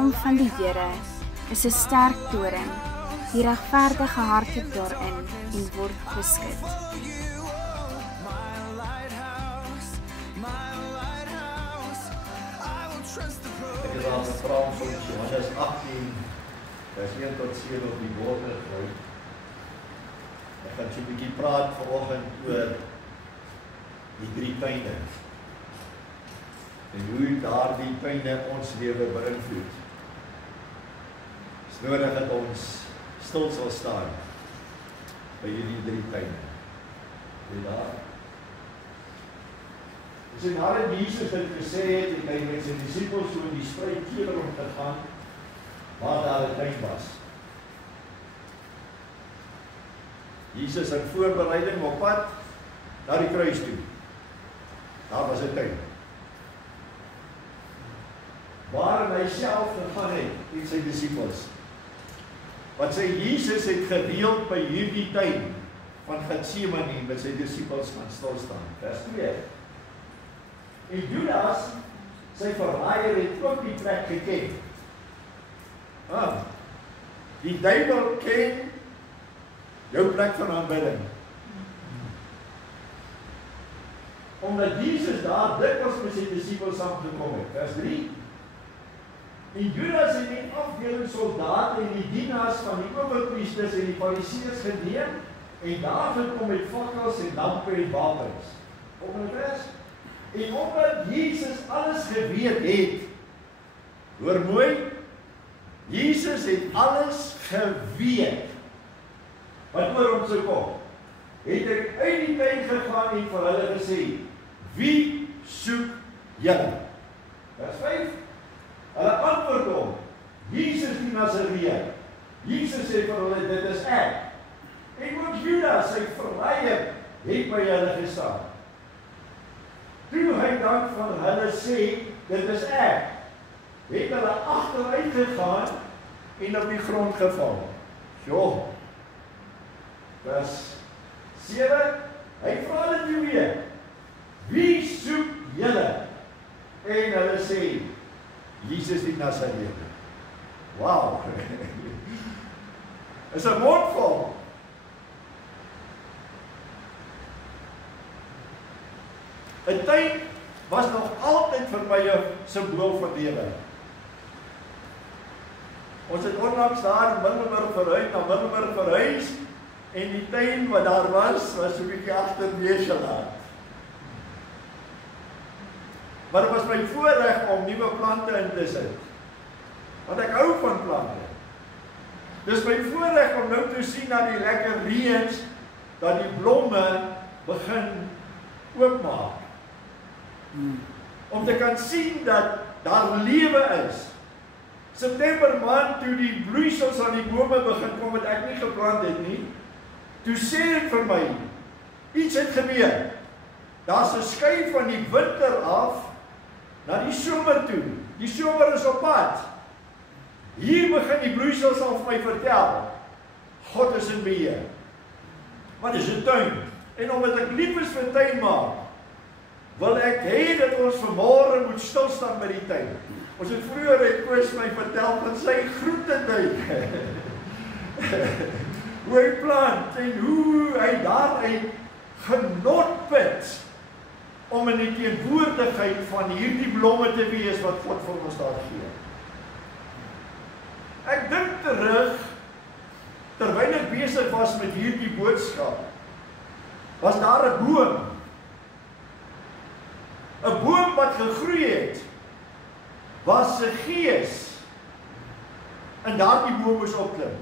naam van die Here is 'n sterk toring, die regverdige hardloop daarin en word beskud. Ek het al gevra om Johannes 18, vers 1 tot 7 op die bord gegooi. Ek gaan so 'n bietjie praat vanoggend oor die 3 pyne. En hoe daardie pyne ons lewe beïnvloed. Dit is nodig dat ons stil sal staan by hierdie 3 pyne. En daar. Dus nadat Jesus dit gesê het, het hy met sy disippels so in die spruitkewer omgegaan, waar daar 'n tuin was. Jesus in voorbereiding op pad na die kruis toe. Daar was 'n tuin. Waar hy self gegaan het met sy disippels. Wat sê Jesus het gereeld by hierdie tuin van Getsemane met sy disippels gaan stil staan. Vers 2. En Judas, sy verraaier, het ook die plek geken. Die duiwel ken jou plek van aanbidding. Omdat Jesus daar dikwels met sy disippels saamgekom het. Vers 3. En Judas het die afdeling soldate en die dienaars van die owerpriesters en die fariseërs geneem en daar gekom met fakkels en lampe en wapens. Volgende vers. En omdat Jesus alles geweet het, hoor mooi, Jesus het alles geweet, wat oor hom sou kom, het hy uit die tuin gegaan en vir hulle gesê, wie soek julle? Vers 5, hulle antwoord hom, Jesus die Nasareër. Jesus sê vir hulle, dit is ek. En ook Judas, sy verraaier, het by hulle gestaan. Toe hy dan van hulle sê, dit is ek, het hulle agteruit gegaan en op die grond geval. Jo, vers 7, hy vra dit nie weer, wie soek julle? En hulle sê, Jesus die Nasareër. Wow, is 'n mondvol. Een tuin was nog altyd vir my 'n simbool van lewe. Ons het onlangs daar in Middelburg verhuis en die tuin wat daar was so 'n bietjie agter Meeselaar. Maar dit was my voorreg om nuwe plante in te sit. Want ek hou van plante. Dis my voorreg om nou te sien na die lekker reëns dat die blomme begin oopmaak. Om te kan sien dat daar lewe is. September maand toe die bloeisels aan die bome begin kom wat ek nie geplant het nie, toe sê dit vir my, iets het gebeur. Daar's 'n skuif van die winter af na die somer toe. Die somer is op pad. Hier begin die bloeisels al vir my vertel. God is in beheer. Wat is 'n tuin? En omdat ek lief is vir tuin maak, wil ek hê dat ons vanmôre moet stil staan by die tuin. Ons het vroeër het Koos my vertel van sy groentetuin. Hoe hy plant en hoe hy daaruit genot put om in die teenwoordigheid van hierdie blomme te wees wat God vir ons daar gee. Ek dink terug, terwyl ek besig was met hierdie boodskap, was daar 'n boom. 'n Boom wat gegroei het, was 'n gees en daardie boom moes opklim.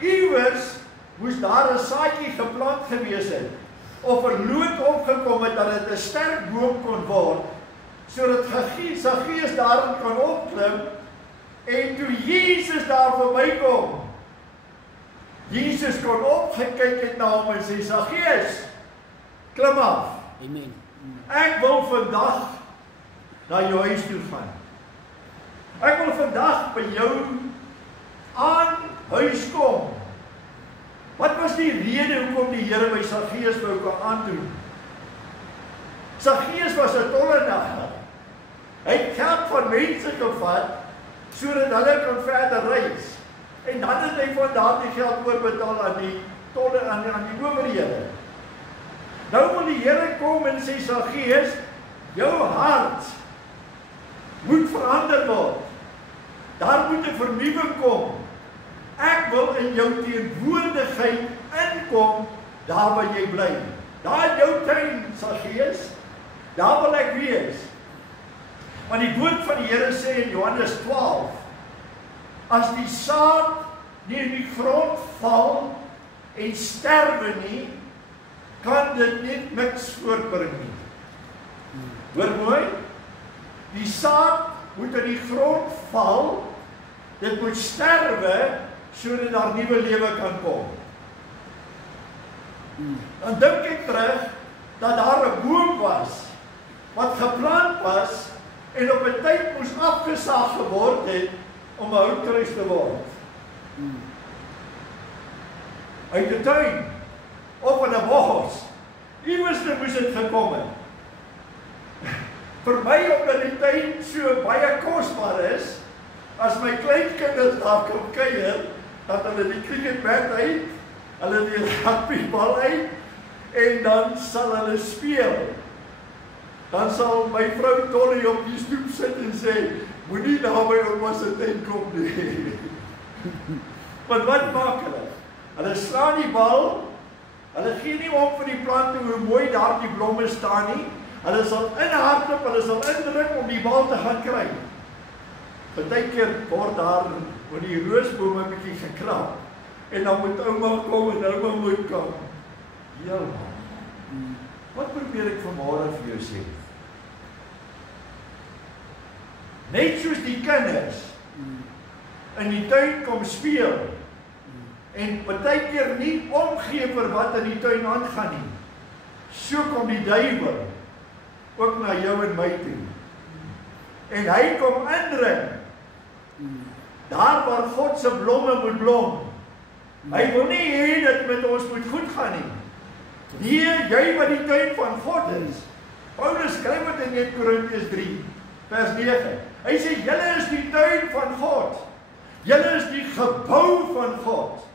Iewers moes daar 'n saadjie geplant gewees het, of 'n loot opgekom het dat dit 'n sterk boom kon word, sodat sy gees daarin kan opklim, en toe Jesus daar verbykom, Jesus kon opgekyk het na hom en sê, Saggeus, klim af. Amen. Ek wil vandag na jou huis toe gaan. Ek wil vandag by jou aan huis kom. Wat was die rede hoekom die Here by Saggeus wou kan aandoen? Saggeus was 'n tollenaar. Hy het geld van mense gevat sodat hulle kan verder reis. En dan het hy van daardie geld oorbetaal aan die tolle, aan die owerhede. Nou wil die Here kom en sê, Saggeus, jou hart moet verander word. Daar moet 'n vernuwing kom. Ek wil in jou teenwoordigheid inkom, daar waar jy bly. Daar in jou tuin, Saggeus, daar wil ek wees. Want die woord van die Here sê in Johannes 12, as die saad nie in die grond val en sterwe nie, kan dit net niks voortbring nie. Hoor mooi, die saad moet in die grond val, dit moet sterwe, sodat daar nuwe lewe kan kom. Dan dink ek terug, dat daar 'n boom was, wat geplant was, en op 'n tyd moes afgesaag geword het, om 'n houtkruis te word. Uit 'n tuin, of in 'n bos, iewers moes dit gekom het. Vir my, omdat die tuin so baie kosbaar is, as my kleinkinders daar kom kuier, dat hulle die cricketbat uit, hulle die rugbybal uit, en dan sal hulle speel. Dan sal my vrou Dolly op die stoep sit en sê, moenie na my ouma se tuin kom nie. Want wat maak hulle? Hulle slaan die bal, hulle gee nie om vir die plante hoe mooi daar die blomme staan nie. Hulle sal inhardloop, hulle sal indruk om die bal te gaan kry. Partykeer word daar oor die roosbome 'n bietjie gekrap. En dan moet ouma kom en ouma moet kom. Ja, wat probeer ek vanmôre vir jou sê? Net soos die kinders in die tuin kom speel en partykeer nie omgee vir wat in die tuin aangaan nie. So kom die duiwel ook na jou en my toe. En hy kom indring daar waar God se blomme moet blom. Hy wil nie hê dat met ons moet goed gaan nie. Nee, jy wat die tuin van God is. Paulus skryf dit in 1 Korintiërs 3 vers 9. Hy sê julle is die tuin van God. Julle is die gebou van God.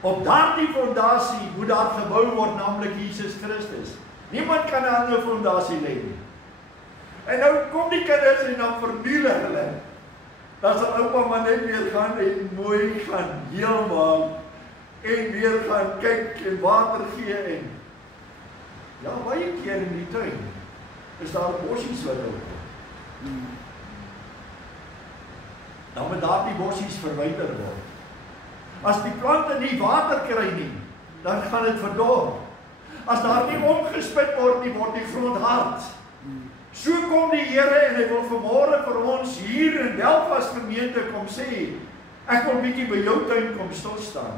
Op daardie fondasie moet daar gebou word, naamlik Jesus Christus. Niemand kan 'n ander fondasie lê nie. En nou kom die kinders en dan verniel hulle. Dan sal oupa maar net weer gaan en mooi gaan heel maak en weer gaan kyk en water gee en ja, baie keer in die tuin is daar bossies wat opkom. Dan moet daardie bossies verwyder word. As die plante nie water kry nie, dan gaan dit verdor. As daar nie omgespit word nie, word die grond hard. So kom die Here en hy wil vanmôre vir ons hier in Belfast gemeente kom sê, ek wil bietjie by jou tuin kom stil staan.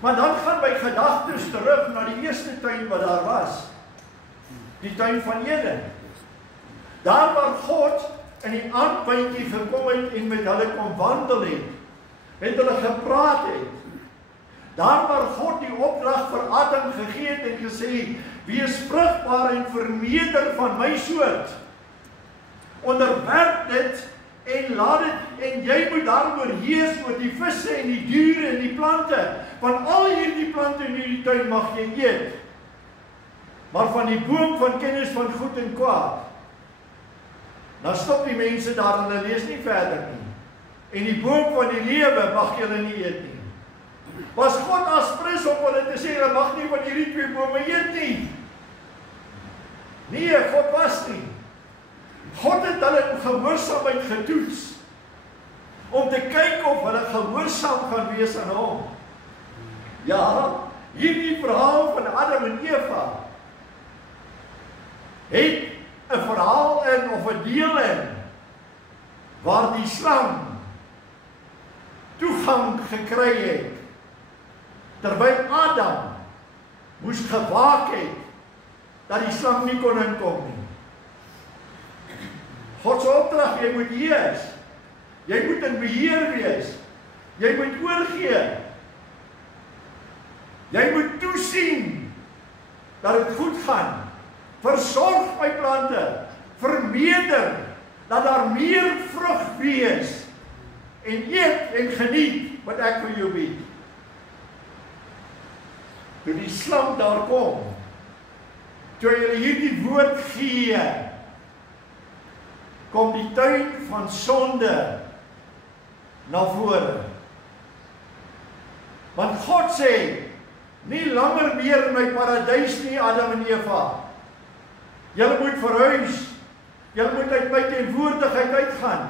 Maar dan gaan my gedagtes terug na die eerste tuin wat daar was. Die tuin van Eden. Daar waar God in die aandpuntjie gekom het en met hulle kom wandel het, met hulle gepraat het. Daar waar God die opdrag vir Adam gegee het en gesê, wees vrugbaar en vermeerder van my soort. Onderwerp dit en laat dit, en jy moet daaroor heers oor die visse en die diere en die plante. Van al hierdie plante in hierdie tuin mag jy eet. Maar van die boom van kennis van goed en kwaad, dan stop die mense daar en hulle lees nie verder nie. En die boom van die lewe mag julle nie eet nie. Was God aspres om hulle te sê, hulle mag nie van hierdie twee bome eet nie? Nee, God was nie. God het hulle in gehoorsaamheid getoets, om te kyk of hulle gehoorsaam gaan wees aan hom. Ja, hierdie verhaal van Adam en Eva, het 'n verhaal in, of 'n deel in, waar die slang toegang gekry het, terwyl Adam moes gewaak het, dat die slang nie kon inkom nie. God se opdrag, jy moet heers, jy moet in beheer wees, jy moet oorgee, jy moet toesien, dat dit goed gaan, versorg my plante, vermeerder, laat daar meer vrug wees, en eet en geniet wat ek vir jou bied. Toe die slang daar kom, toe hy hierdie woord gee, kom die tuin van sonde na vore. Want God sê, nie langer meer in my paradys nie, Adam en Eva. Julle moet verhuis, julle moet uit my teenwoordigheid uitgaan,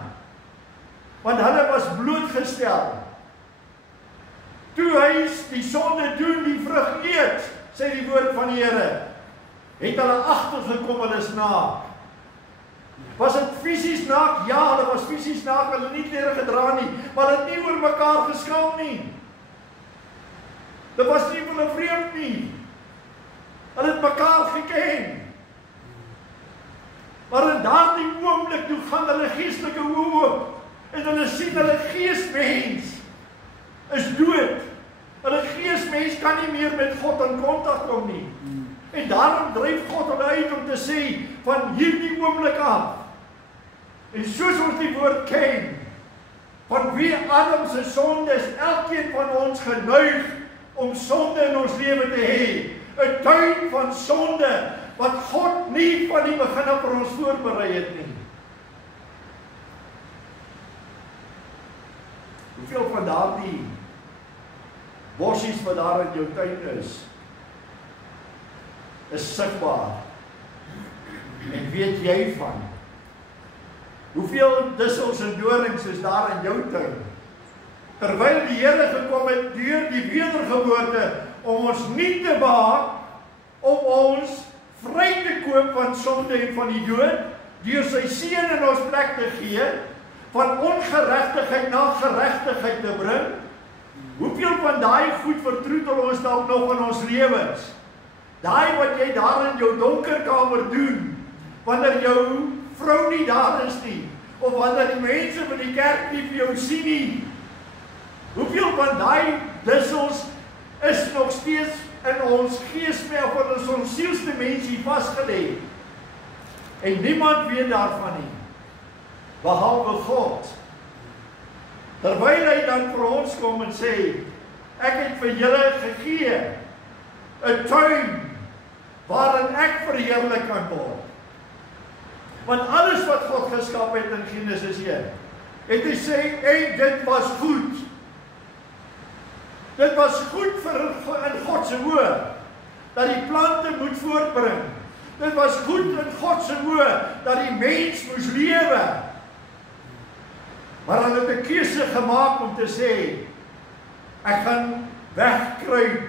want hulle was blootgestel. Toe hy die sonde doen, die vrug eet, sê die woord van die Here, het hulle agtergekom, hulle is naak. Was dit fisies naak? Ja, hulle was fisies naak, hulle het nie klere gedra nie, maar hulle het nie oor mekaar geskaam nie. Dit was nie vir hulle vreemd nie. Hulle het mekaar geken. Maar in daardie oomblik toe gaan hulle geestelike oë oop, en hulle sien hulle geesmens is dood. Hulle geesmens kan nie meer met God in kontak kom nie. En daarom dryf God hulle uit om te sê, van hierdie oomblik af, en soos ons die woord ken, van wie Adam se sonde is, elkeen van ons geneig om sonde in ons lewe te hê. 'n tuin van sonde, wat God nie van die begin af vir ons voorberei het nie. Hoeveel van daardie bossies wat daar in jou tuin is sigbaar? En weet jy van? Hoeveel dussels en dorings is daar in jou tuin? Terwyl die Here gekom het deur die wedergeboorte om ons nie te behaag, om ons vry te koop van sonde en van die dood, deur sy seun in ons plek te gee, van ongeregtigheid na geregtigheid te bring. Hoeveel van daai goed vertroetel ons dalk nog in ons lewens? Daai wat jy daar in jou donker kamer doen, wanneer jou vrou nie daar is nie, of wanneer die mense van die kerk nie vir jou sien nie. Hoeveel van daai dussels is nog steeds in ons geesme of in ons sielste mensie vasgelê? En niemand weet daarvan nie, behalwe God. Terwyl hy dan vir ons kom en sê, ek het vir julle gegee 'n tuin waarin ek verheerlik kan word. Want alles wat God geskep het in Genesis 1, het hy sê, en dit was goed. Dit was goed in God se oë, dat die plante moet voortbring. Dit was goed in God se oë, dat die mens moes lewe. Maar hulle het 'n keuse gemaak om te sê, ek gaan wegkruip,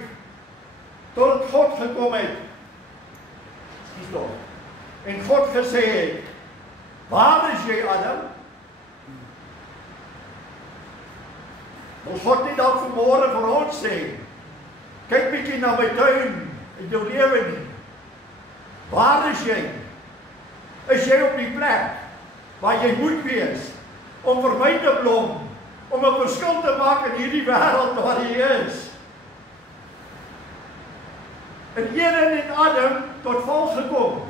tot God gekom het. En God gesê het, waar is jy, Adam? Wil God nie dan vanmôre vir ons sê, kyk bietjie na my tuin in jou lewe nie. Waar is jy? Is jy op die plek waar jy moet wees, om vir my te blom, om 'n verskil te maak in hierdie wêreld waar jy is? En Eden en Adam tot val gekom.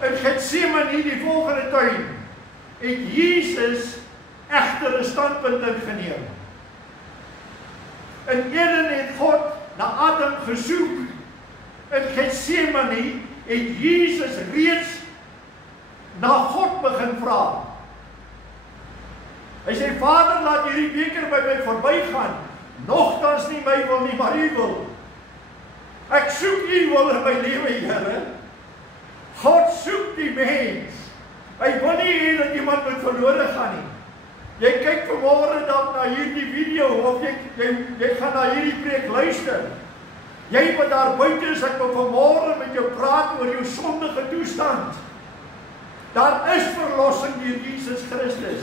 In Getsemane, die volgende tuin, het Jesus egter 'n standpunt ingeneem. In Eden het God na Adam gesoek. In Getsemane het Jesus reeds na God begin vra. Hy sê, Vader, laat hierdie beker by my verbygaan, nogtans nie my wil nie, maar U wil. Ek soek U wil in my lewe, Here. God soek die mens. Hy wil nie hê dat iemand moet verlore gaan nie. Jy kyk vanmôre dan na hierdie video, of jy gaan na hierdie preek luister. Jy wat daar buite is, ek wil vanmôre met jou praat oor jou sondige toestand. Daar is verlossing deur Jesus Christus.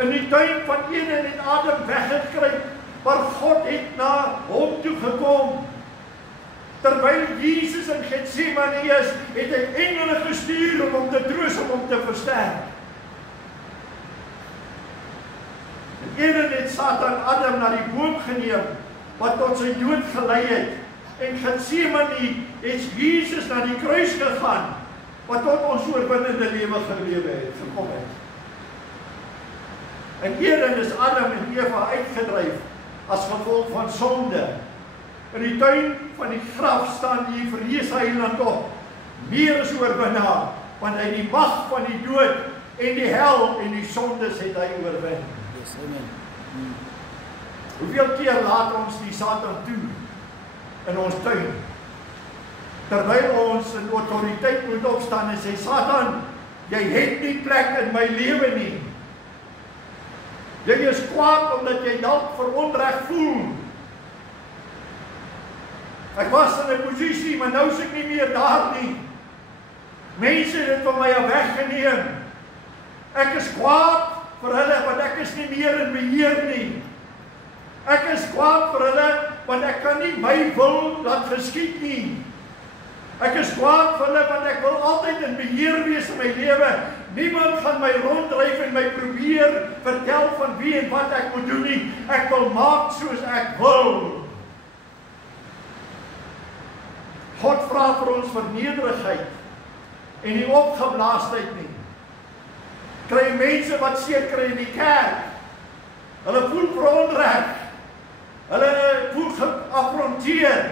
In die tuin van Eden en Adam weggekruip, maar God het na hom toe gekom. Terwyl Jesus in Getsemane is, het hy engele gestuur om hom te troos, om hom te versterk. En Eden het Satan Adam na die boom geneem, wat tot sy dood gelei het. En Getsemane het Jesus na die kruis gegaan, wat tot ons oorwinnende lewe gelewe het, gekom het. En hierin is Adam en Eva uitgedryf as gevolg van sonde. In die tuin van die graf staan die verreëse heiland op, meer as oorwinnaar, want hy die mag van die dood en die hel en die sondes het hy oorwin. Yes, amen. Hoeveel keer laat ons die Satan toe in ons tuin? Terwyl ons in autoriteit moet opstaan en sê, Satan, jy het nie plek in my lewe nie. Jy is kwaad omdat jy dalk veronreg voel. Ek was in 'n posisie, maar nou is ek nie meer daar nie. Mense het dit van my af weggeneem. Ek is kwaad vir hulle, want ek is nie meer in beheer nie. Ek is kwaad vir hulle, want ek kan nie my wil laat geskied nie. Ek is kwaad vir hulle, want ek wil altyd in beheer wees in my lewe. Niemand gaan my ronddryf en my probeer vertel van wie en wat ek moet doen nie. Ek wil maak soos ek wil. God vra vir ons vernederigheid en nie opgeblaasheid nie. Kry mense wat seer kry in die kerk. Hulle voel veronreg. Hulle voel geaffronteer.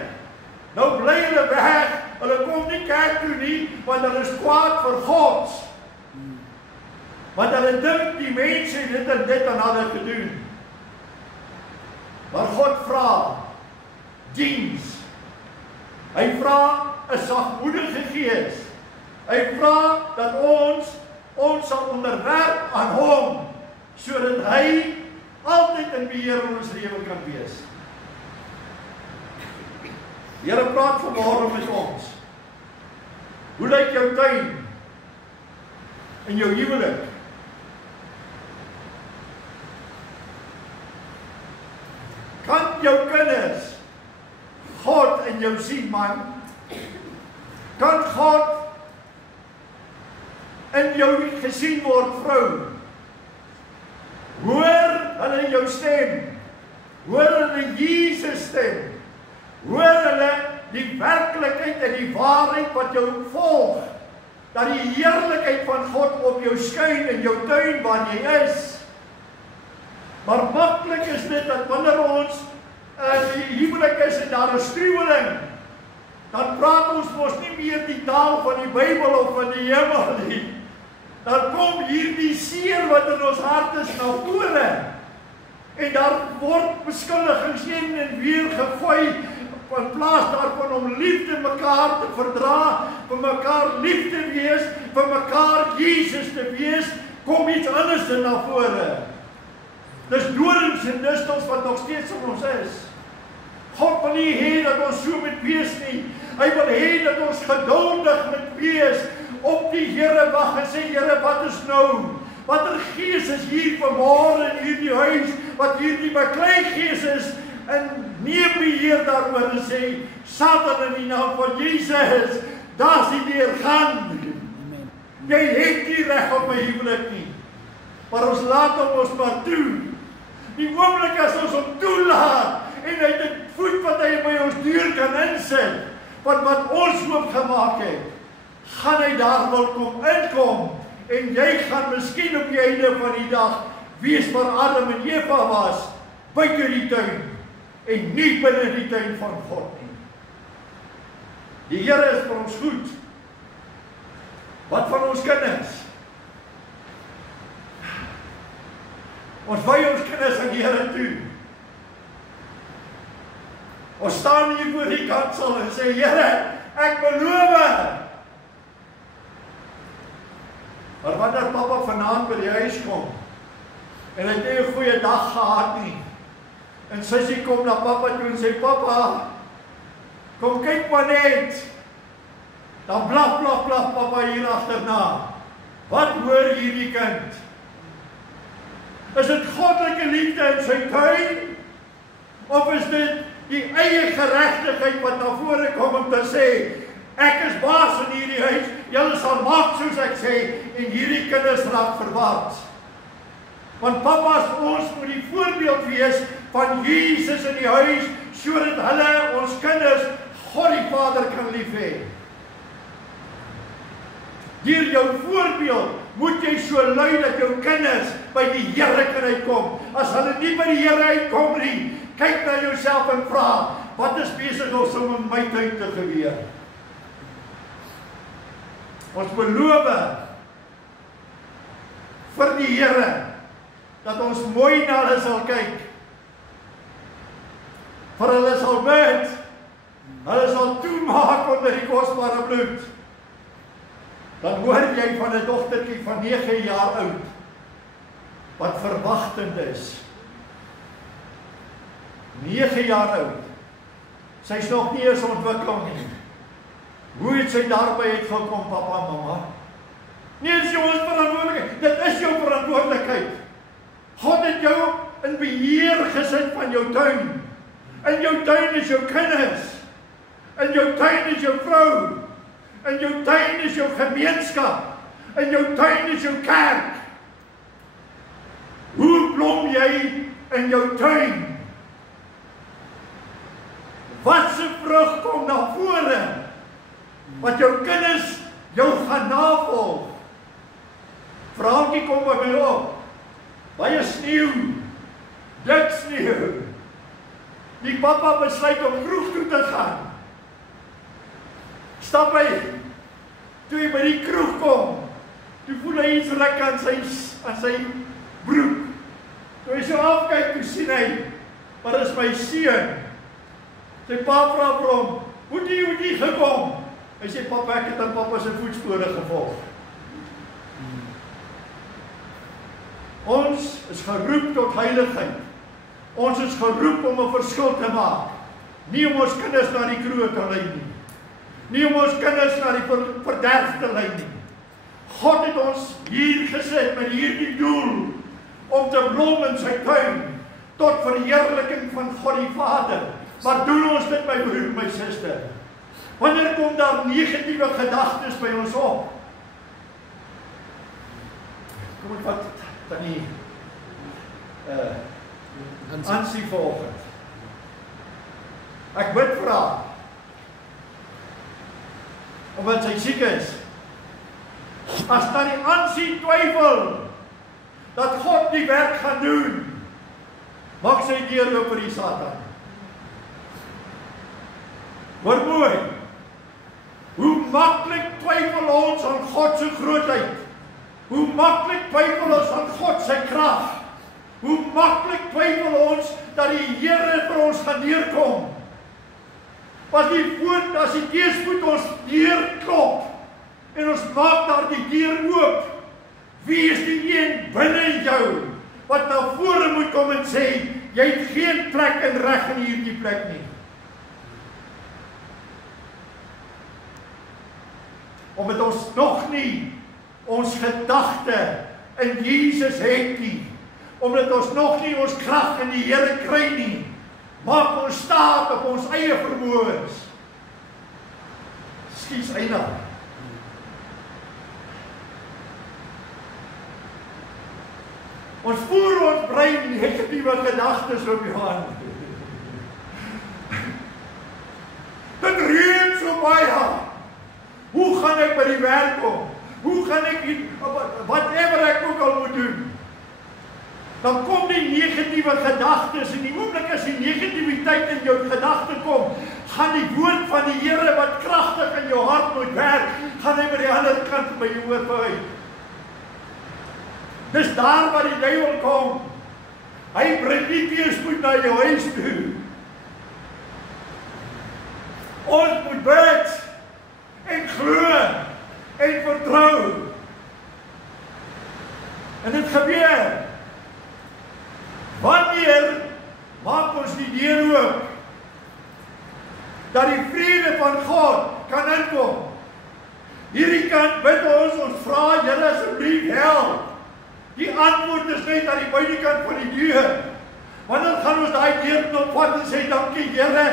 Nou bly hulle weg. Hulle kom nie kerk toe nie, want hulle is kwaad vir God. Want hulle dink die mense het dit en dit aan hulle gedoen. Maar God vra diens. Hy vra 'n sagmoedige gees. Hy vra dat ons sal onderwerp aan hom, sodat hy altyd in beheer van ons lewe kan wees. Die Here praat vanmôre met ons. Hoe lyk jou tuin en jou huwelik? Kan jou kinders God in jou sien, man? Kan God in jou gesien word, vrou? Hoor hulle jou stem? Hoor hulle Jesus stem? Hoor hulle die werklikheid en die waarheid wat jou volg? Dat die heerlikheid van God op jou skyn in jou tuin waar jy is. Maar maklik is dit dat wanneer ons die huwelik is en daar 'n struweling, dan praat ons mos nie meer die taal van die Bybel of van die hemel nie. Dan kom hierdie seer wat in ons hart is na vore. En daar word beskuldigings heen en weer gegooi, in plaas daarvan om liefde mekaar te verdra, vir mekaar lief te wees, vir mekaar Jesus te wees, kom iets anders na vore. Dis dorings en distels wat nog steeds in ons is. God wil nie hê dat ons so moet wees nie. Hy wil hê dat ons geduldig moet wees, op die Here wag en sê, Here, wat is nou? Watter gees is hier vanmôre in hierdie huis, wat hierdie beklei gees is, en neem beheer daaroor en sê, Satan, in die naam van Jesus, daar's die deur gaan. Jy het nie reg op my huwelik nie, maar ons laat hom ons maar toe. Die oomblik as ons hom toelaat, en hy het voet wat hy by ons deur kan insit, wat ons hoop gemaak het, gaan hy daar wil kom inkom, en jy gaan miskien op die einde van die dag wees waar Adam en Eva was, buite die tuin, en nie binne die tuin van God nie. Die Here is vir ons goed. Wat van ons kinders? Ons wy ons kinders aan die Here toe. Ons staan hier voor die kansel en sê, Here, ek beloof. Maar wanneer papa vanaand by die huis kom, en hy het nie 'n goeie dag gehad nie, en sussie kom na papa toe en sê, papa, kom kyk maar net, dan blaf papa hier agterna. Wat hoor hierdie kind? Is dit goddelike liefde in sy tuin? Of is dit die eie geregtigheid wat na vore kom om te sê, ek is baas in hierdie huis, julle sal maak soos ek sê, en hierdie kinders raak verward. Want papas, ons moet die voorbeeld wees van Jesus in die huis, sodat hulle, ons kinders, God die Vader kan lief hê. Deur jou voorbeeld moet jy so lui dat jou kinders by die Here kan uitkom. As hulle nie by die Here uitkom nie, kyk na jouself en vra, wat is besig om in my tuin te gebeur? Ons beloof vir die Here dat ons mooi na hulle sal kyk. Vir hulle sal bid. Hulle sal toemaak onder die kosbare bloed. Dan hoor jy van 'n dogtertjie van 9 jaar oud wat verwagtend is. 9 jaar oud. Sy's nog nie eens ontwikkel nie. Hoe het sy daarby uitgekom, papa en mamma? Nee, dis jou verantwoordelikheid. Dit is jou verantwoordelikheid. God het jou in beheer gesit van jou tuin. In jou tuin is jou kinders. In jou tuin is jou vrou. In jou tuin is jou gemeenskap. In jou tuin is jou kerk. Hoe blom jy in jou tuin? Wat se vrug kom na vore? Wat jou kinders jou gaan navolg? Vraagkie kom by my op. Baie sneeu. Dik sneeu. Die papa besluit om kroeg toe te gaan. Stap hy. Toe hy by die kroeg kom, toe voel hy iets ruk aan sy broek. Toe hy so afkyk, toe sien hy, maar is my seun. Sy pa vra vir hom, hoe het jy gekom? Hy sê, papa, ek het aan papa sy voetspore gevolg. Ons is geroep tot heiligheid. Ons is geroep om 'n verskil te maak. Nie om ons kinders na die kroeg te lei nie. Nie om ons kinders na die verderf te lei nie. God het ons hier gesit met hierdie doel om te blom in sy tuin tot verheerliking van God die Vader. Maar doen ons dit, my broer, my suster? Wanneer kom daar negatiewe gedagtes by ons op? Kom ek wat tannie Ansie vanoggend. Ek bid vir haar. Omdat sy siek is. As tannie Ansie twyfel dat God die werk gaan doen, maak sy deur oop vir die Satan. Hoor mooi. Hoe maklik twyfel ons aan God se grootheid. Hoe maklik twyfel ons aan God se krag. Hoe maklik twyfel ons dat die Here vir ons gaan neerkom. As die teëspoed ons deur klop en ons maak daar die deur oop, wie is die een binne jou wat na vore moet kom en sê, jy het geen plek en reg in hierdie plek nie. Omdat ons nog nie ons gedagte in Jesus het nie, omdat ons nog nie ons krag in die Here kry nie, maak ons staat op ons eie vermoëns. Skies eina. Ons voer ons brein negatiewe gedagtes op die hand. Dit reën so baie. Hoe gaan ek by die werk kom? Hoe gaan ek, whatever ek ook al moet doen? Dan kom die negatiewe gedagtes en die oomblik as die negativiteit in jou gedagte kom, gaan die woord van die Here wat kragtig in jou hart moet werk, gaan hy by die ander kant by jou oor uit. Dis daar waar die duiwel kom. Hy bring nie teëspoed na jou huis toe. Ons moet bid en glo en vertrou. En dit gebeur. Wanneer maak ons die deur oop dat die vrede van God kan inkom? Hierdie kant bid ons vra Here asseblief help. Die antwoord is net aan die buitekant van die deur. Wanneer gaan ons daai deur oopvat en sê dankie Here,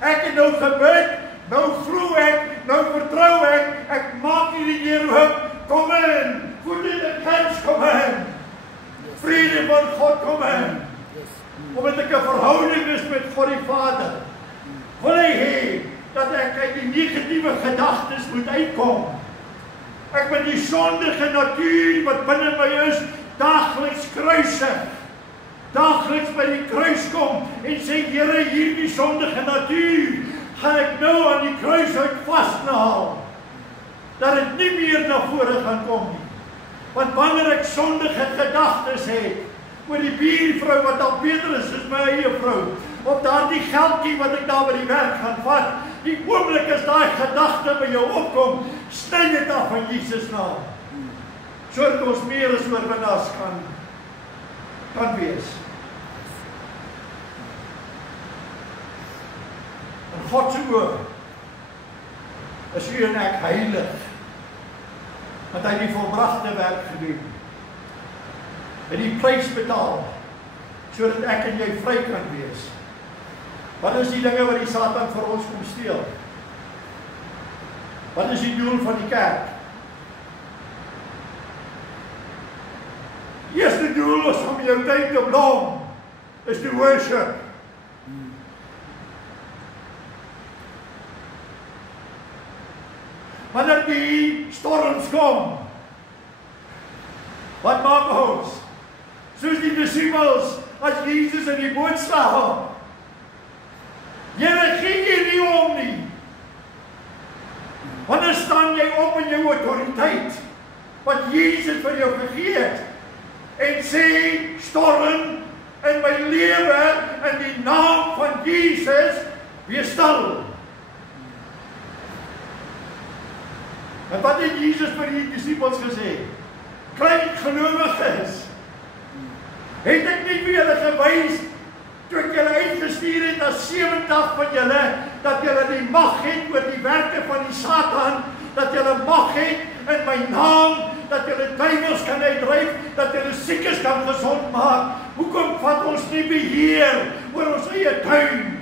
ek het nou gebid, nou glo ek, nou vertrou ek maak hierdie deur oop, kom in, goed in die kans, kom in. Vrede van God, kom in. Omdat ek 'n verhouding is met God die Vader, wil hy hê dat ek uit die negatiewe gedagtes moet uitkom. Ek moet die sondige natuur wat binne my is, daagliks kruisig. Daagliks by die kruis kom en sê, Here, hierdie sondige natuur gaan ek nou aan die kruis uit vasnaal, dat dit nie meer na vore gaan kom nie. Want wanneer ek sondige gedagtes het, oor die buurvrou wat al beter is as my eie vrou, of daardie geldjie wat ek daar by die werk gaan vat, die oomblik as daai gedagte by jou opkom, sny dit af in Jesus naam. Sodat ons meer as oorwinnaars kan wees. In God se oë is u en ek heilig, want hy die volbragte werk gedoen. En die prys betaal, sodat ek en jy vry kan wees. Wat is die dinge wat die Satan vir ons kom steel? Wat is die doel van die kerk? Die eerste doel is om jou tyd te blom, is to worship. Wanneer die storms kom, wat maak ons? Soos die disippels, as Jesus in die boot stap. Here, gee jy nie om nie. Wanneer staan jy op in jou autoriteit, wat Jesus vir jou gegee het, en sê, storm in my lewe, in die naam van Jesus, wees stil. En wat het Jesus vir die disippels gesê? Klein gelowiges, het ek nie vir julle gewys, toe ek julle uitgestuur het as 70 van julle, dat julle die mag het oor die werke van die Satan, dat julle mag het in my naam, dat julle duivels kan uitdryf, dat julle siekes kan gesond maak. Hoekom vat ons nie beheer oor ons eie tuin,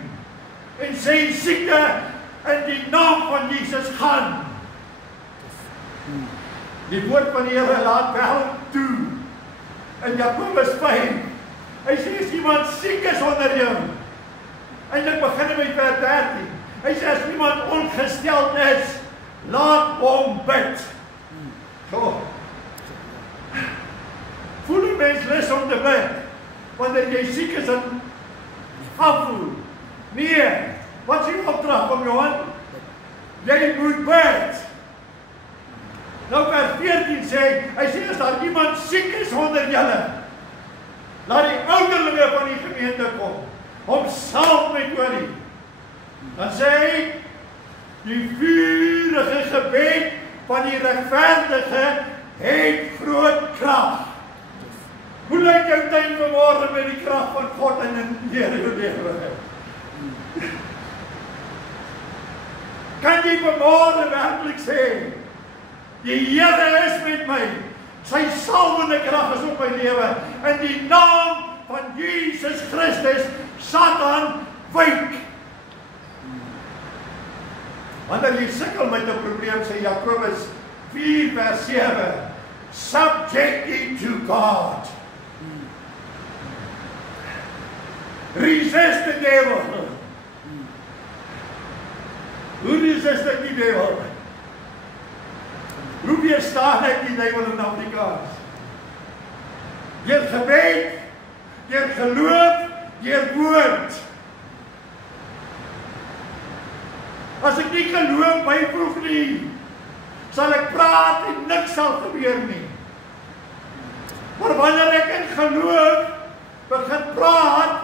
en sê siekte in die naam van Jesus gaan? Die woord van die Here laat wel toe, in Jakobus 5, hy sê, as iemand siek is onder jou, eintlik begin hy met vers 13, hy sê, as iemand ongesteld is, laat hom bid. So, voel die mens lus om te bid, wanneer jy siek is en afvoel? Nee, wat is die opdrag van Johan? Jy moet bid. Nou vers 14 sê, hy sê, as daar iemand siek is onder julle, laat die ouderlinge van die gemeente kom, om salf met olie. Dan sê hy, die vurige gebed van die regverdige het groot krag. Hoe lyk jou tuin vanmorgen met die krag van God in jou lewe? Kan jy vanmorgen werkelijk sê, die Here is met my, sy salwende krag is op my lewe, in die naam van Jesus Christus, Satan, wyk. Wanneer jy sukkel met 'n probleem, sê Jakobus 4 vers 7, subject it to God. Resist the devil. Hoe resist ek die devil? Hoe weerstaan ek die duiwel in Afrikaans? Deur gebed, deur geloof, deur woord. As ek nie geloof byvoeg nie, sal ek praat en niks sal gebeur nie. Maar wanneer ek in geloof begin praat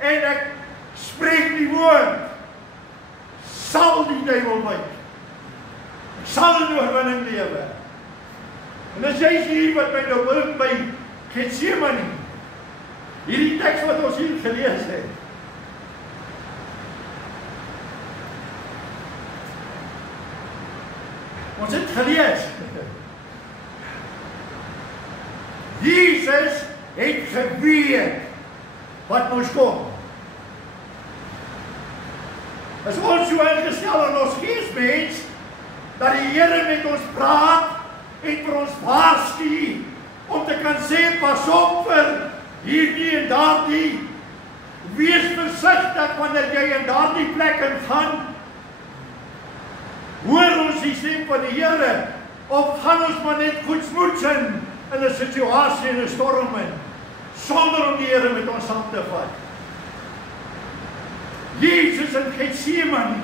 en ek spreek die woord, sal die duiwel wyk. Sal in oorwinning lewe. En as jy hier wat my nou wil by Getsemane, hierdie teks wat ons hier gelees het, ons het gelees, Jesus het geweet wat moes kom. As ons so ingestel in ons geesmens, dat die Here met ons praat en vir ons waarsku om te kan sê, pas op vir hierdie en daardie. Wees versigtig wanneer jy in daardie plek gaan. Hoor ons die stem van die Here Of gaan ons maar net goedsmoeds in 'n situasie en 'n storm in, sonder om die Here met ons hand te vat? Jesus in Getsemane,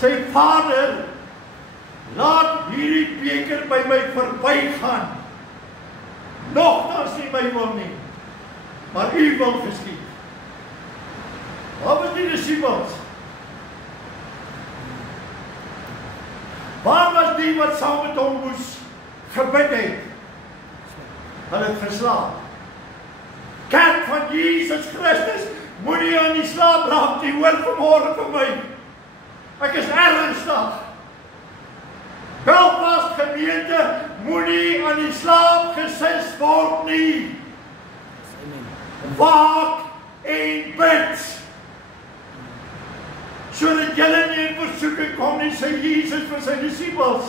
sy Vader, laat hierdie beker by my verbygaan. Nogtans nie my wil nie, maar U wil geskied. Waar was die disippels? Waar was die wat saam met hom moes gebid het? Hulle het geslaap. Kerk van Jesus Christus, moenie aan die slaap raak nie, hoor vanmôre vir my. Ek is ernstig. Belfast gemeente, moenie aan die slaap gesis word nie. Waak en bid. Sodat julle nie in versoeking kom nie, sê Jesus vir sy disippels.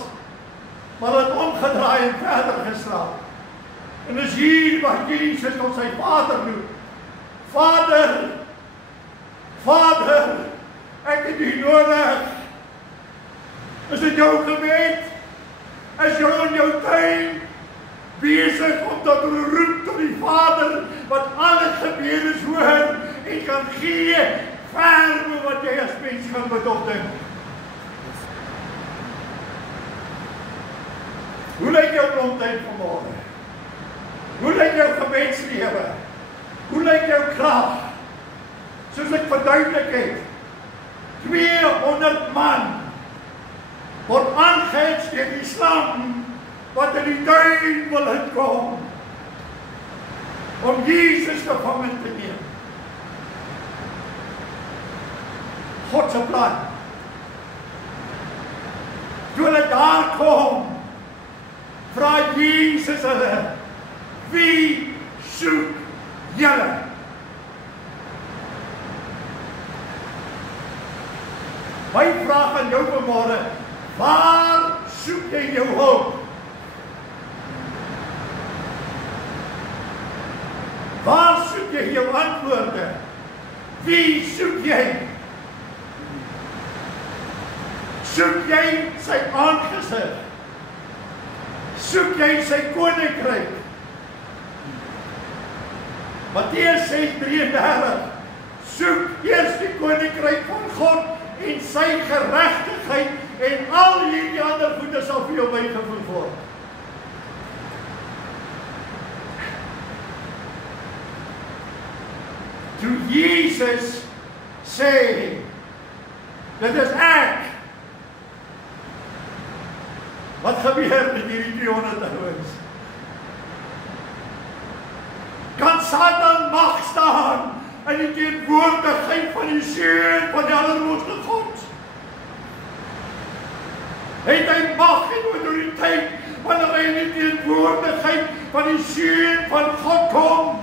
Maar het omgedraai en verder geslaap. En is hier waar Jesus tot sy Vader noem. Vader, Vader, ek het U nodig. Is dit jou gebed? Is jy in jou tuin besig om te roep tot die Vader wat alle gebedes hoor en kan gee verme wat jy as mens kan bedofding? Hoe lyk jou blomtyd vanmôre? Hoe lyk jou gebedslewe? Hoe lyk jou krag? Soos ek verduidelik het, 200 man word aangehits deur die slang wat in die tuin wil uitkom om Jesus gevangen te neem. God se plan. Toe hulle daar kom, vra Jesus hulle, wie soek julle? My vraag aan jou vanmôre, waar soek jy jou hulp? Waar soek jy jou antwoorde? Wie soek jy? Soek jy sy aangesig? Soek jy sy koninkryk? Matteus 6:33, soek eers die koninkryk van God en sy geregtigheid en al hierdie ander goede sal vir jou bygevoeg word. Toe Jesus sê, dit is ek. Wat gebeur met hierdie 300 ouens? Kan Satan mag staan in die teenwoordigheid van die Seun van die Allerhoogste God? Het hy mag en autoriteit wanneer hy in die teenwoordigheid van die Seun van God kom?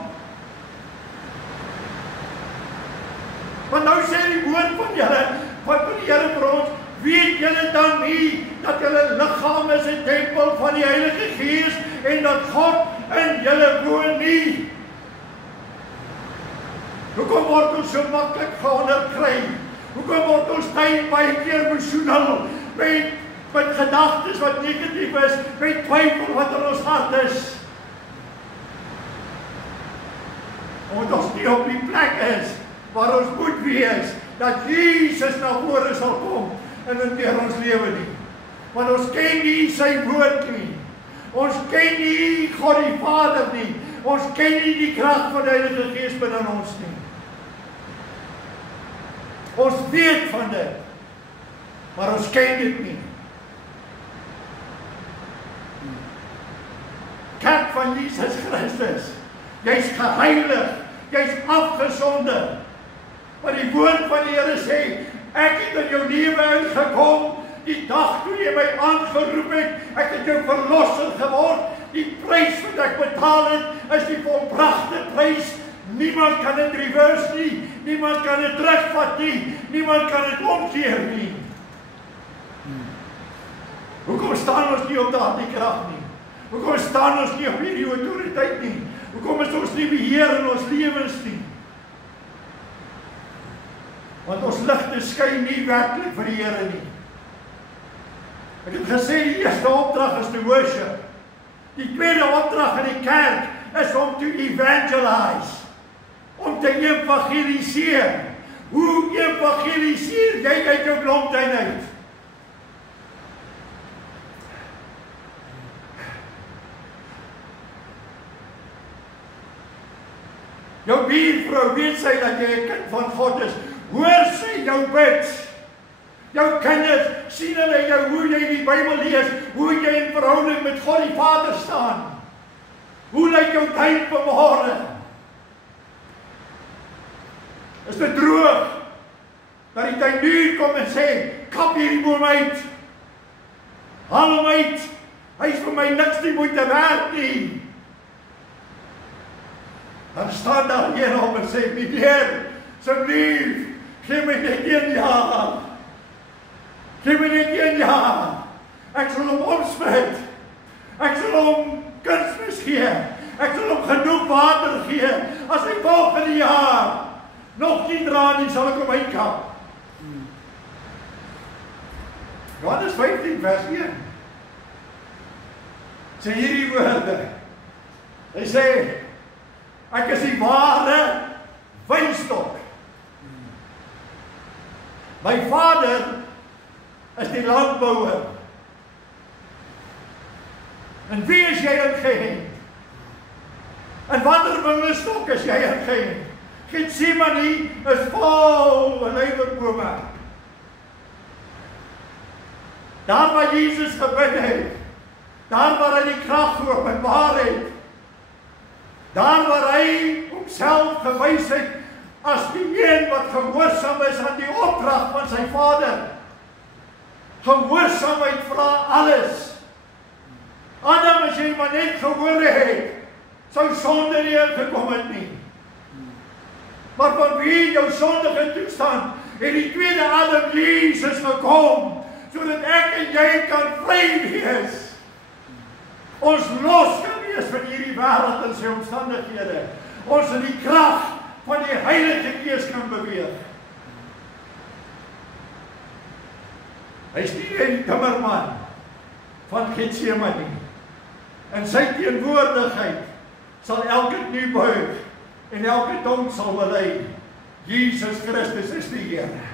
Want nou sê die woord van julle, wat van die Here vir ons, weet julle dan nie dat julle liggaam is 'n tempel van die Heilige Gees en dat God in julle woon nie? Hoekom word ons so maklik geonderkry? Hoekom word ons tyd baie keer besoedel met gedagtes wat negatief is, met twyfel wat in ons hart is? Omdat ons nie op die plek is waar ons moet wees, dat Jesus na vore sal kom in deur ons lewe nie. Want ons ken nie sy woord nie. Ons ken nie God die Vader nie. Ons ken nie die krag van die Heilige Gees binne ons nie. Ons weet van dit, maar ons ken dit nie. Kerk van Jesus Christus, jy's geheilig, jy's afgesonder. Maar die woord van die Here sê, ek het in jou lewe ingekom, die dag toe jy my aangeroep het, ek het jou verlosser geword, die prys wat ek betaal het, is die volbragte prys. Niemand kan dit reverse nie, niemand kan dit terugvat nie, niemand kan dit omkeer nie. Hoekom staan ons nie op daardie krag nie? Hoekom staan ons nie op hierdie autoriteit nie? Hoekom is ons nie beheer in ons lewens nie? Want ons ligte skyn nie werklik vir die Here nie. Ek het gesê die eerste opdrag is to worship. Die tweede opdrag in die kerk is om te evangelize. Om te evangeliseer. Hoe evangeliseer jy uit jou Bloemtuin uit? Jou buurvrou weet sy dat jy 'n kind van God is. Hoor sy jou bid. Jou kinders sien hulle jou hoe jy die Bybel lees, hoe jy in verhouding met God die Vader staan. Hoe lyk jou tyd vanmôre? Is dit droog? Dat die tuinier kom en sê, kap hierdie boom uit. Haal hom uit. Hy is vir my niks nie moeite werd nie. Dan staan daar een op en sê, meneer, asseblief, gee my net 1 jaar. Gee my net 1 jaar. Ek sal hom omsmet. Ek sal hom kunsmis gee. Ek sal hom genoeg water gee. As hy volgende jaar nog nie dra nie, sal ek hom uitkap. Johannes 15 vers 1. Sê hierdie woorde. Hy sê, ek is die ware wynstok. My Vader is die landbouer. En wie is jy ingeënt? En watter wingerdstok is jy ingeënt? Getsemane is vol olyfbome. Daar waar Jesus gebid het, daar waar hy die krag geopenbaar het, daar waar hy homself gewys het as die een wat gehoorsaam is aan die opdrag van sy Vader. Gehoorsaamheid vra alles. Adam, as jy maar net gehoor het, sou sonde nie gekom het nie. Maar vanweë jou sondige toestand het die tweede Adam, Jesus, gekom, sodat ek en jy kan vry wees. Ons los kan wees van hierdie wêreld en sy omstandighede. Ons in die krag van die Heilige Gees kan beweeg. Hy is nie die timmerman van Getsemane. In sy teenwoordigheid sal elke knie buig en elke tong sal bely. Jesus Christus is die Here.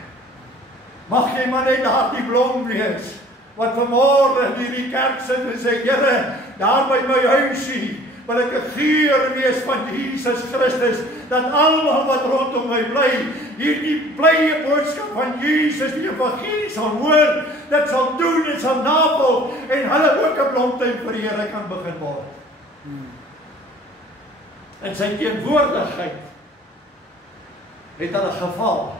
Mag jy maar net daardie blom wees wat vanmôre in hierdie kerk sit en sê, Here, daar by my huisie wil ek 'n geur wees van Jesus Christus, dat almal wat rondom my bly, hierdie blye boodskap van Jesus, die evangelie sal hoor, dit sal doen, dit sal navolg, en hulle ook 'n blomtuin vir die Here kan begin word. En sy teenwoordigheid het hulle geval,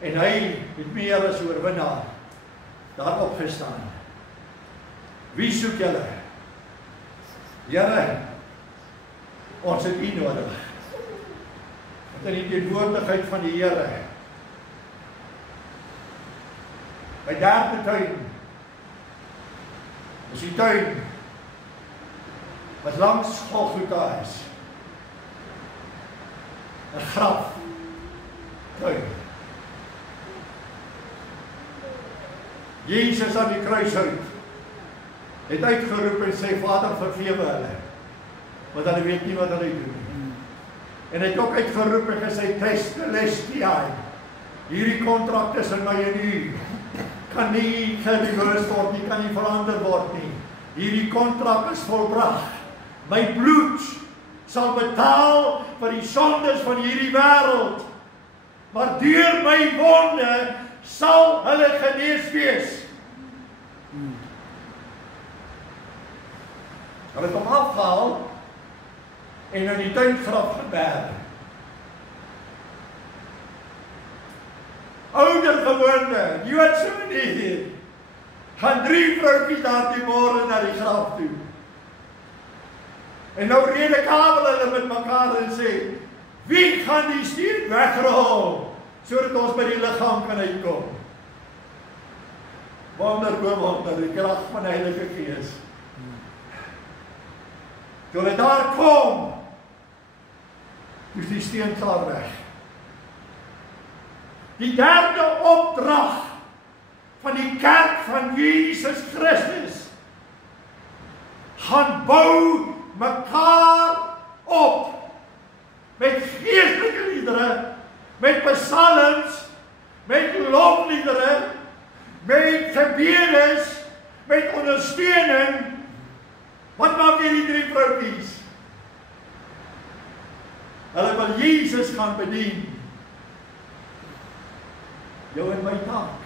en hy het meer as oorwinnaar daar opgestaan. Wie soek julle? Here, ons het U nodig. Want in die teenwoordigheid van die Here, my derde tuin, is die tuin wat langs Golgotha is. 'n graf tuin. Jesus aan die kruishout het uitgeroep en sê, Vader, vergewe hulle, want hulle weet nie wat hulle doen. En hy het ook uitgeroep en gesê, Testelestiae, hierdie kontrak tussen my en U kan nie gereverse word nie, kan nie verander word nie. Hierdie kontrak is volbrag. My bloed sal betaal vir die sondes van hierdie wêreld, maar deur my wonde sal hulle genees wees. Hulle het hom afgehaal en in die tuingraf geberg. Oudergewoonte, Joodse manier, gaan 3 vroukies daar die môre na die graf toe. En nou redekabel hulle met mekaar en sê, wie gaan die steen wegrol, sodat ons by die liggaam kan uitkom? Wonder, die krag van die Heilige Gees. Toe hulle daar kom, is die steen klaar weg. Die derde opdrag van die kerk van Jesus Christus gaan bou mekaar op met geestelike liedere, met psalms, met lofliedere, met gebedes, met ondersteuning. Wat maak hierdie 3 vroukies? Hulle wil Jesus gaan bedien. Jou en my taak.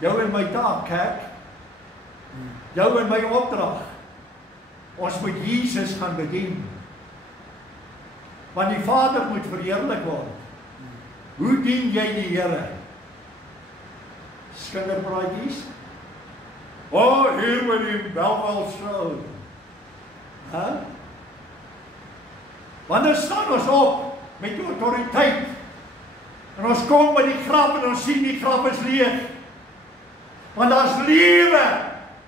Jou en my taak, kerk. Jou en my opdrag. Ons moet Jesus gaan bedien. Want die Vader moet verheerlik word. Hoe dien jy die Here? Skinderpraatjies? Hier by die Belwel show. Wanneer staan ons op met autoriteit? En ons kom by die graf en ons sien die graf is leeg. Want daar's lewe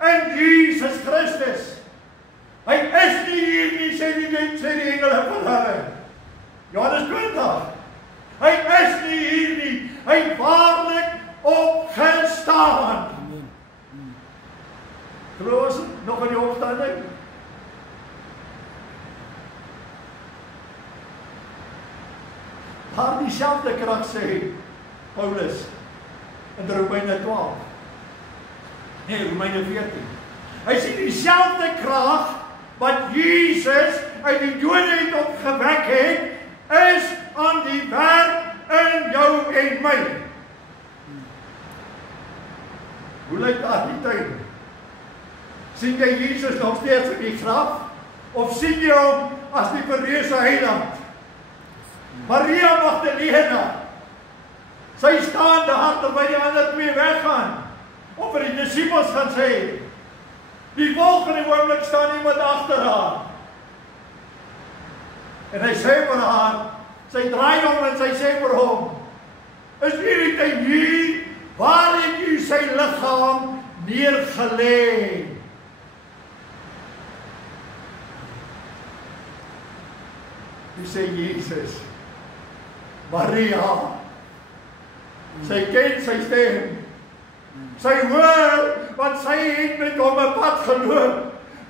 in Jesus Christus. Hy is nie hier nie, sê die engele van hulle. Johannes 20. Hy is nie hier nie. Hy waarlik opgestaan. Glo ons nog in die opstanding? Daar dieselfde krag sê Paulus in Romeine 12. Nee, Romeine 14. Hy sê dieselfde krag wat Jesus uit die dode het opgewek het, is aan die werk in jou en my. Hoe lyk daar die tuin? Sien jy Jesus nog steeds in die graf? Of sien jy hom as die verreëse heiland? Maria Magdalena, sy staan daar terwyl die ander 2 weggaan, of vir die disippels gaan sê, die volgende oomblik staan iemand agter haar. En hy sê vir haar, sy draai om en sy sê vir hom, is hierdie tyd hier, waar het u sy liggaam neergelê? Die sê Jesus, Maria, sy ken sy stem, sy hoor, want sy het met hom 'n pad geloop,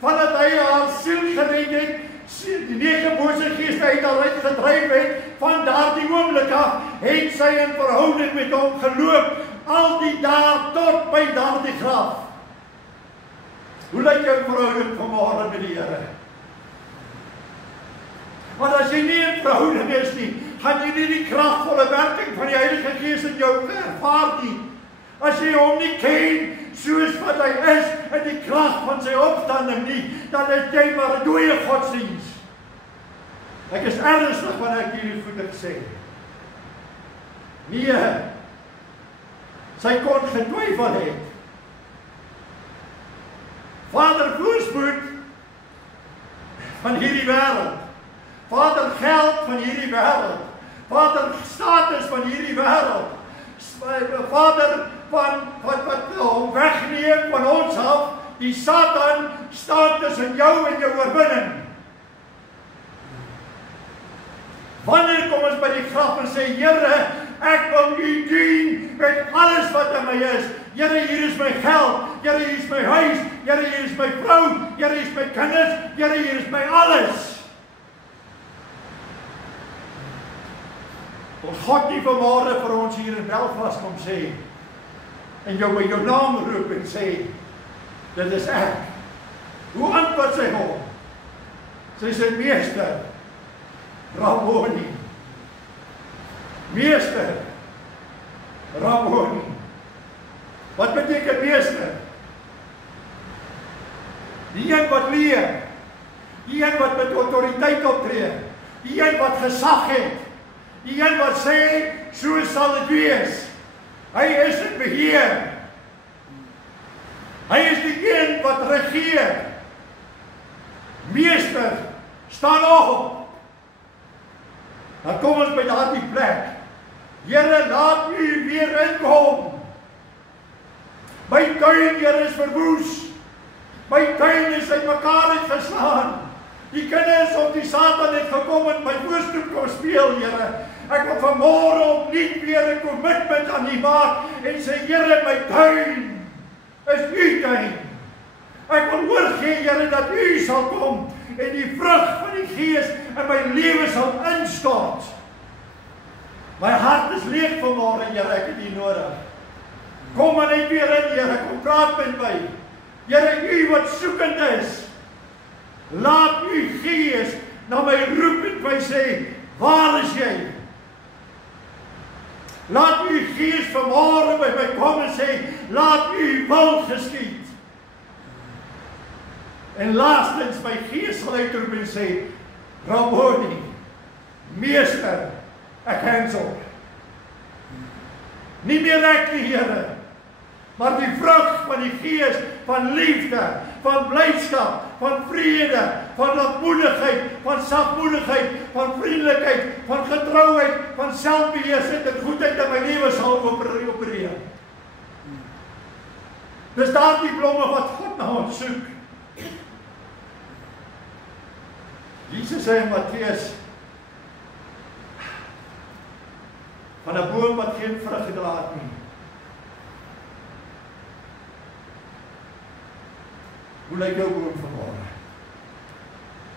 vandat hy haar siel gered het, die 9 bose geeste uit haar uit gedryf het, van daardie oomblik af, het sy in verhouding met hom geloop, al die dae tot by daardie graf. Hoe lyk jou verhouding vanmôre met die Here? Want as jy nie in verhouding is nie, gaan jy nie die kragvolle werking van die Heilige Gees in jou ervaar nie. As jy hom nie ken, soos wat hy is, in die krag van sy opstanding nie, dan is jy maar 'n dooie godsdiens. Ek is ernstig wanneer ek hierdie voetig sê. Nee, sy kon getwyfel het. Vader voorspoed van hierdie wêreld. Vader geld van hierdie wêreld. Vader status van hierdie wêreld. Vader wat hom wegneem van ons af. Die Satan staan tussen jou en jou oorwinning. Wanneer kom ons by die graf en sê, Here, ek wil u dien met alles wat in my is. Here, hier is my geld. Here, hier is my huis. Here, hier is my vrou. Here, hier is my kinders. Here, hier is my alles. Ons God nie vanmôre vir ons hier in Belfast kom sê, en jou by jou naam roep en sê, dit is ek. Hoe antwoord sy hom? Sy sê, Meester, Rabboni. Meester, Rabboni. Wat beteken meester? Die een wat leer, die een wat met autoriteit optree, die een wat gesag het, die een wat sê, so sal dit wees. Hy is in beheer. Hy is die een wat regeer. Meester, staan op. Dan kom ons by daardie plek. Here, laat u weer inkom. My tuin, Here, is verwoes. My tuin is uitmekaar uitgeslaan. Die kinders op die Satan het gekom en my voorstoep kom speel, Here. Ek wil vanmôre opnuut weer 'n kommitment aan U maak en sê, Here, my tuin is U tuin. Ek wil oorgee, Here, dat U sal kom en die vrug van die Gees in my lewe sal instort. My hart is leeg vanmôre, Here, ek het U nodig. Kom maar net weer in, Here, kom praat met my. Here, U wat soekend is, laat U Gees na my roep en my sê, waar is jy? Laat U Gees vanmôre by my kom en sê, laat U wil geskied. En laastens my Gees sal uitroep en sê, Rabboni, Meester, ek cancel. Nie meer ek nie, Here, maar die vrug van die Gees, van liefde, van blydskap, van vrede, van lankmoedigheid, van sagmoedigheid, van vriendelikheid, van getrouheid, van selfbeheersing en goedheid in my lewe sal opereer. Dis daardie blomme wat God na ons soek. Jesus sê in Matteus, van 'n boom wat geen vrug gedra het nie. Hoe lyk jou boom vanmôre?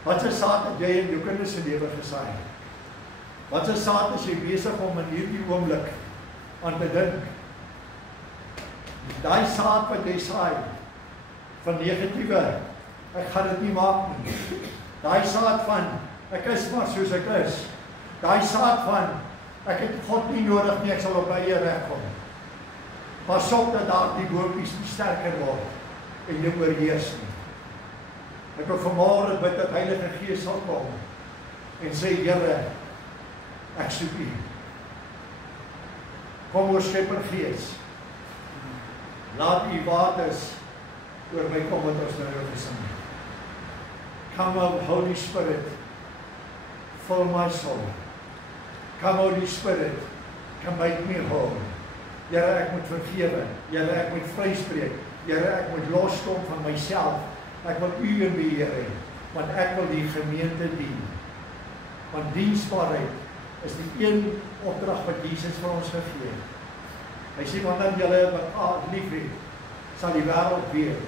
Wat 'n saad het jy in jou kinders se lewe gesaai? Wat 'n saad is jy besig om in hierdie oomblik aan te dink? Daai saad wat jy saai van negatiewe, ek gaan dit nie maak nie. Daai saad van ek is maar soos ek is. Daai saad van ek het God nie nodig nie, ek sal op my eie reg kom. Pas op dat daardie boontjies nie sterker word en jou oorheers nie. Ek wil vanmôre bid dat Heilige Gees sal kom en sê, Here, ek soek U. Kom oor Skepper Gees. Laat U waters oor my kom wat ons nou gesing het. Come, O Holy Spirit, fill my soul. Come, Holy Spirit, come make me whole. Here, ek moet vergewe. Here, ek moet vryspreek. Here, ek moet loskom van myself. Ek wil U in beheer hê, want ek wil die gemeente dien. Want diensbaarheid is die een opdrag wat Jesus vir ons gegee het. Hy sê, wanneer julle mekaar liefhet, sal die wêreld weet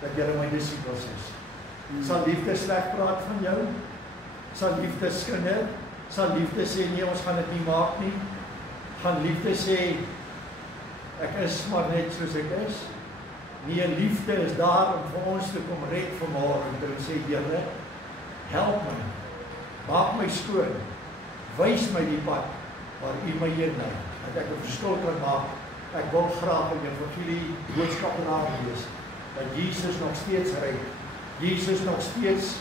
dat julle my disippels is. Sal liefde sleg praat van jou? Sal liefde skinder? Sal liefde sê, nee, ons gaan dit nie maak nie? Gaan liefde sê, ek is maar net soos ek is? Nee, liefde is daar om vir ons te kom red vanmôre en te sê, Here, help my, maak my skoon, wys my die pad waar U my heen lei, dat ek 'n verskil kan maak. Ek wil graag in die evangelie boodskap wees, dat Jesus nog steeds red, Jesus nog steeds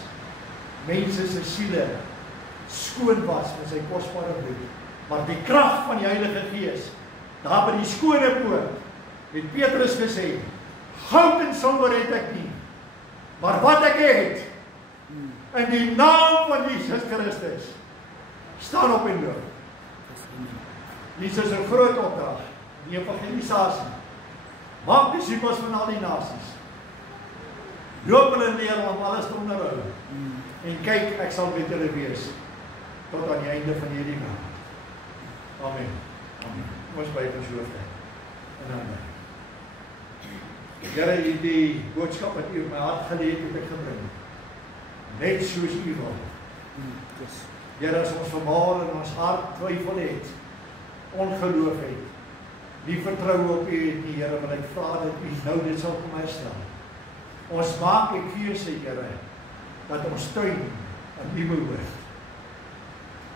mense se siele skoon was met sy kosbare bloed. Maar die krag van die Heilige Gees, daar by die skone poort, het Petrus gesê, goud en silwer het ek nie, maar wat ek het, in die naam van Jesus Christus, staan op en loop. Jesus is 'n groot opdrag, die evangelisasie. Maak disippels van al die nasies. Loop hulle leer om alles te onderhou. En kyk, ek sal met julle wees tot aan die einde van hierdie wêreld. Amen. Amen. Ons buig ons hoofde. En amen. Here, die boodskap wat U op my hart gelê het ek gebring. Net soos U wil. Here, as ons vanmôre in ons hart twyfel het, ongeloof het, nie vertroue op U het nie, Here, wil ek vra dat U nou dit sal kom herstel. Ons maak 'n keuse, Here, dat ons tuin aan U behoort.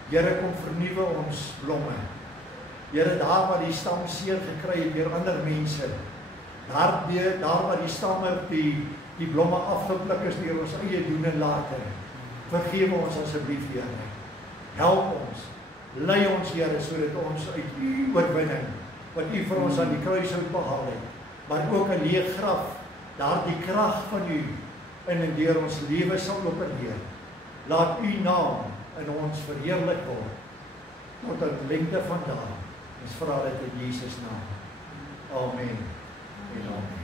Here, kom vernuwe ons blomme. Here, daar waar die stam seer gekry het deur ander mense, daar waar die stamme die blomme afgepluk is deur ons eie doen en late. Vergewe ons asseblief, Here. Help ons. Lei ons, Here, sodat ons uit U oorwinning, wat U vir ons aan die kruis behaal het, maar ook 'n leë graf, daardie krag van U in en deur ons lewe sal opereer. Laat U naam in ons verheerlik word tot aan lengte van dae. Ons vra dit in Jesus naam. Amen. En amen.